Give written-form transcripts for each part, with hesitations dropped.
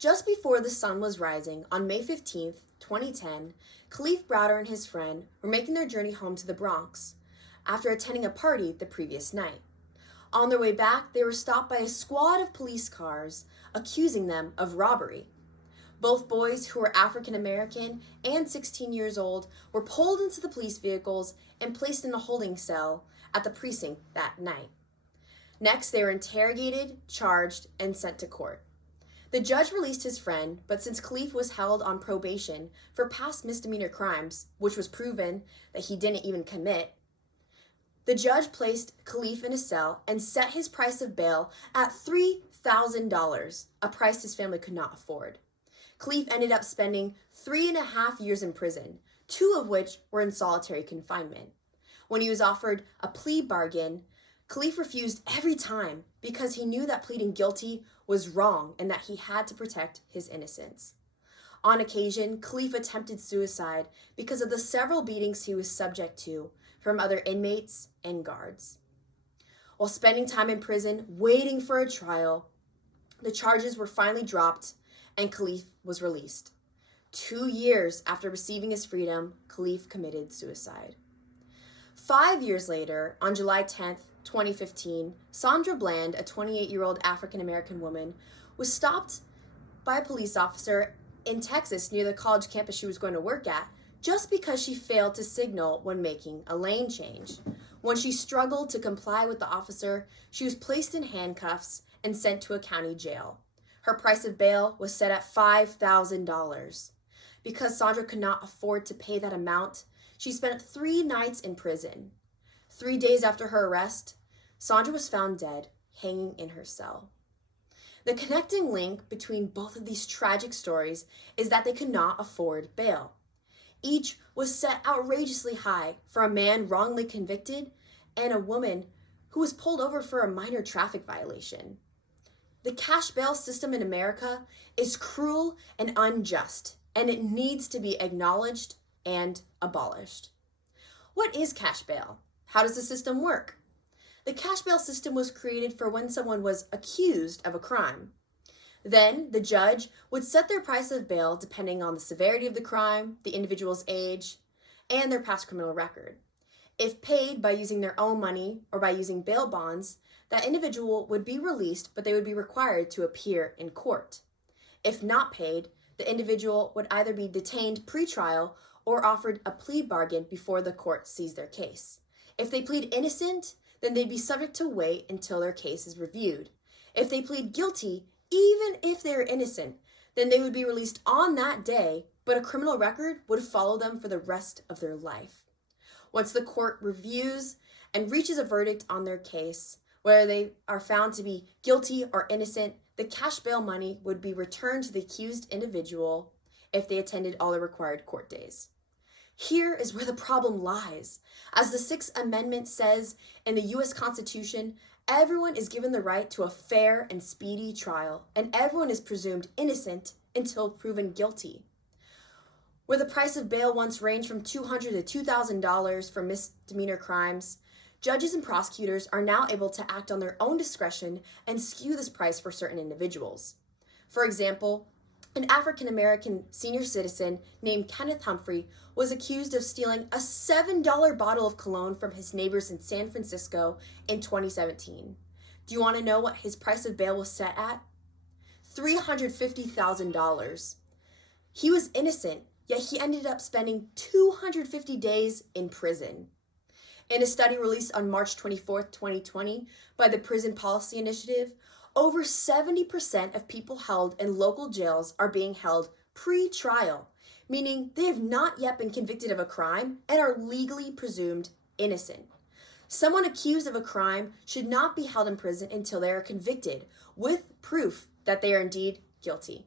Just before the sun was rising on May 15th, 2010, Khalif Browder and his friend were making their journey home to the Bronx after attending a party the previous night. On their way back, they were stopped by a squad of police cars accusing them of robbery. Both boys, who were African American and 16 years old, were pulled into the police vehicles and placed in a holding cell at the precinct that night. Next, they were interrogated, charged, and sent to court. The judge released his friend, but since Khalif was held on probation for past misdemeanor crimes, which was proven that he didn't even commit, the judge placed Khalif in a cell and set his price of bail at $3,000, a price his family could not afford. Khalif ended up spending 3.5 years in prison, 2 of which were in solitary confinement. When he was offered a plea bargain, Khalif refused every time because he knew that pleading guilty was wrong and that he had to protect his innocence. On occasion, Khalif attempted suicide because of the several beatings he was subject to from other inmates and guards. While spending time in prison waiting for a trial, the charges were finally dropped and Khalif was released. 2 years after receiving his freedom, Khalif committed suicide. 5 years later, on July 10th, 2015, Sandra Bland, a 28-year-old African-American woman, was stopped by a police officer in Texas near the college campus she was going to work at just because she failed to signal when making a lane change. When she struggled to comply with the officer, she was placed in handcuffs and sent to a county jail. Her price of bail was set at $5,000. Because Sandra could not afford to pay that amount, she spent 3 nights in prison. 3 days after her arrest, Sandra was found dead, hanging in her cell. The connecting link between both of these tragic stories is that they could not afford bail. Each was set outrageously high for a man wrongly convicted and a woman who was pulled over for a minor traffic violation. The cash bail system in America is cruel and unjust, and it needs to be acknowledged and abolished. What is cash bail? How does the system work? The cash bail system was created for when someone was accused of a crime. Then the judge would set their price of bail depending on the severity of the crime, the individual's age, and their past criminal record. If paid by using their own money or by using bail bonds, that individual would be released, but they would be required to appear in court. If not paid, the individual would either be detained pre-trial or offered a plea bargain before the court sees their case. If they plead innocent, then they'd be subject to wait until their case is reviewed. If they plead guilty, even if they're innocent, then they would be released on that day, but a criminal record would follow them for the rest of their life. Once the court reviews and reaches a verdict on their case, whether they are found to be guilty or innocent, the cash bail money would be returned to the accused individual if they attended all the required court days. Here is where the problem lies. As the 6th Amendment says in the U.S. Constitution, everyone is given the right to a fair and speedy trial, and everyone is presumed innocent until proven guilty. Where the price of bail once ranged from $200 to $2,000 for misdemeanor crimes, judges and prosecutors are now able to act on their own discretion and skew this price for certain individuals. For example, an African-American senior citizen named Kenneth Humphrey was accused of stealing a $7 bottle of cologne from his neighbors in San Francisco in 2017. Do you want to know what his price of bail was set at? $350,000. He was innocent, yet he ended up spending 250 days in prison. In a study released on March 24, 2020 by the Prison Policy Initiative, over 70% of people held in local jails are being held pre-trial, meaning they have not yet been convicted of a crime and are legally presumed innocent. Someone accused of a crime should not be held in prison until they are convicted, with proof that they are indeed guilty.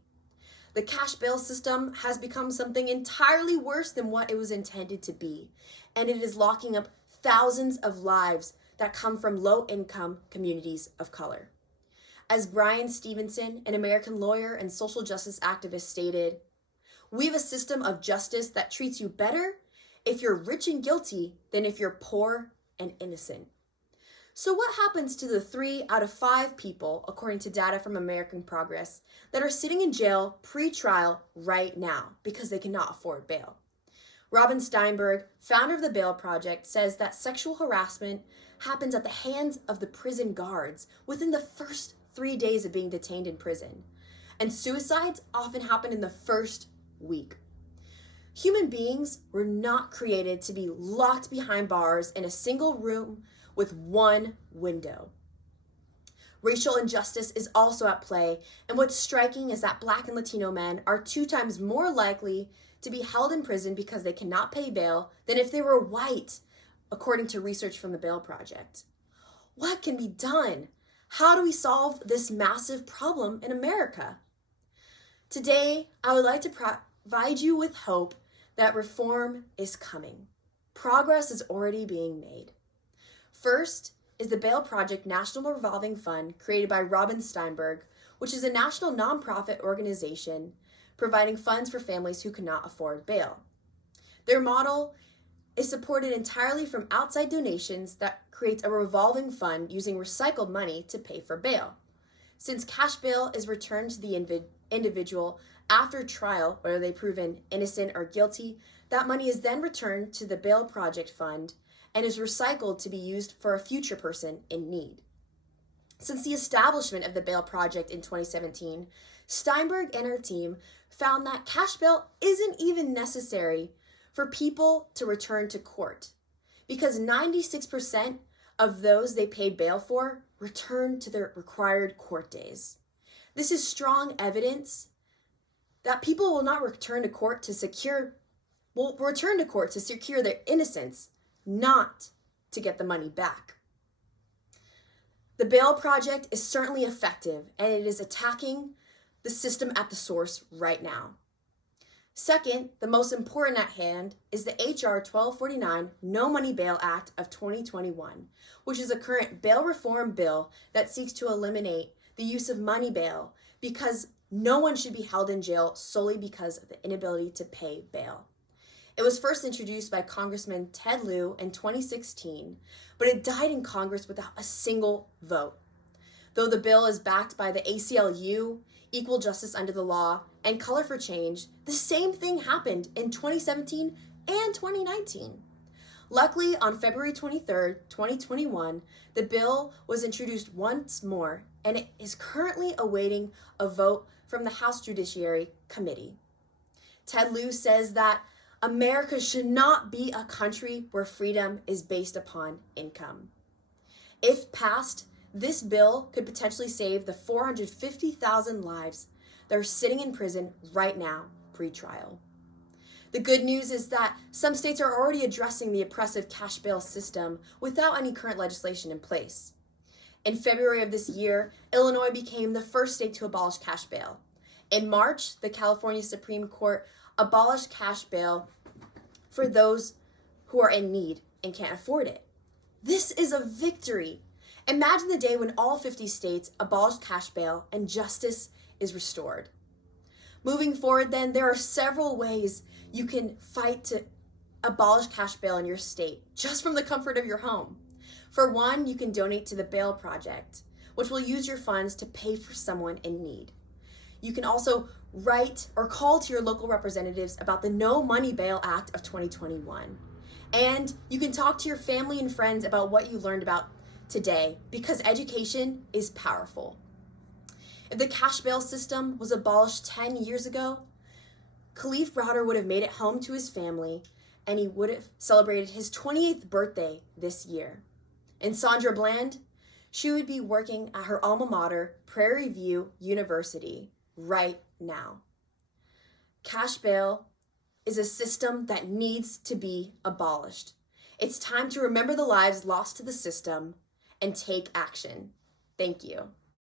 The cash bail system has become something entirely worse than what it was intended to be, and it is locking up thousands of lives that come from low-income communities of color. As Brian Stevenson, an American lawyer and social justice activist, stated, "We have a system of justice that treats you better if you're rich and guilty than if you're poor and innocent." So what happens to the 3 out of 5 people, according to data from American Progress, that are sitting in jail pre-trial right now because they cannot afford bail? Robin Steinberg, founder of the Bail Project, says that sexual harassment happens at the hands of the prison guards within the first 3 days of being detained in prison. And suicides often happen in the first week. Human beings were not created to be locked behind bars in a single room with one window. Racial injustice is also at play, and what's striking is that Black and Latino men are 2 times more likely to be held in prison because they cannot pay bail than if they were white, according to research from the Bail Project. What can be done? How do we solve this massive problem in America? Today, I would like to provide you with hope that reform is coming. Progress is already being made. First is the Bail Project National Revolving Fund created by Robin Steinberg, which is a national nonprofit organization providing funds for families who cannot afford bail. Their model is supported entirely from outside donations that creates a revolving fund using recycled money to pay for bail. Since cash bail is returned to the individual after trial, whether they're proven innocent or guilty, that money is then returned to the Bail Project Fund and is recycled to be used for a future person in need. Since the establishment of the Bail Project in 2017, Steinberg and her team found that cash bail isn't even necessary for people to return to court because 96% of those they paid bail for returned to their required court days. This is strong evidence that people will not return to court to secure their innocence, not to get the money back. The Bail Project is certainly effective, and it is attacking the system at the source right now. Second, the most important at hand is the H.R. 1249 No Money Bail Act of 2021, which is a current bail reform bill that seeks to eliminate the use of money bail because no one should be held in jail solely because of the inability to pay bail. It was first introduced by Congressman Ted Lieu in 2016, but it died in Congress without a single vote. Though the bill is backed by the ACLU, Equal Justice Under the Law, and Color for Change, the same thing happened in 2017 and 2019. Luckily, on February 23, 2021, the bill was introduced once more, and it is currently awaiting a vote from the House Judiciary Committee. Ted Lieu says that America should not be a country where freedom is based upon income. If passed, this bill could potentially save the 450,000 lives that are sitting in prison right now, pre-trial. The good news is that some states are already addressing the oppressive cash bail system without any current legislation in place. In February of this year, Illinois became the first state to abolish cash bail. In March, the California Supreme Court abolished cash bail for those who are in need and can't afford it. This is a victory. Imagine the day when all 50 states abolish cash bail and justice is restored. Moving forward then, there are several ways you can fight to abolish cash bail in your state, just from the comfort of your home. For one, you can donate to the Bail Project, which will use your funds to pay for someone in need. You can also write or call to your local representatives about the No Money Bail Act of 2021. And you can talk to your family and friends about what you learned about today, because education is powerful. If the cash bail system was abolished 10 years ago, Kalief Browder would have made it home to his family, and he would have celebrated his 28th birthday this year. And Sandra Bland, she would be working at her alma mater, Prairie View University, right now. Cash bail is a system that needs to be abolished. It's time to remember the lives lost to the system and take action. Thank you.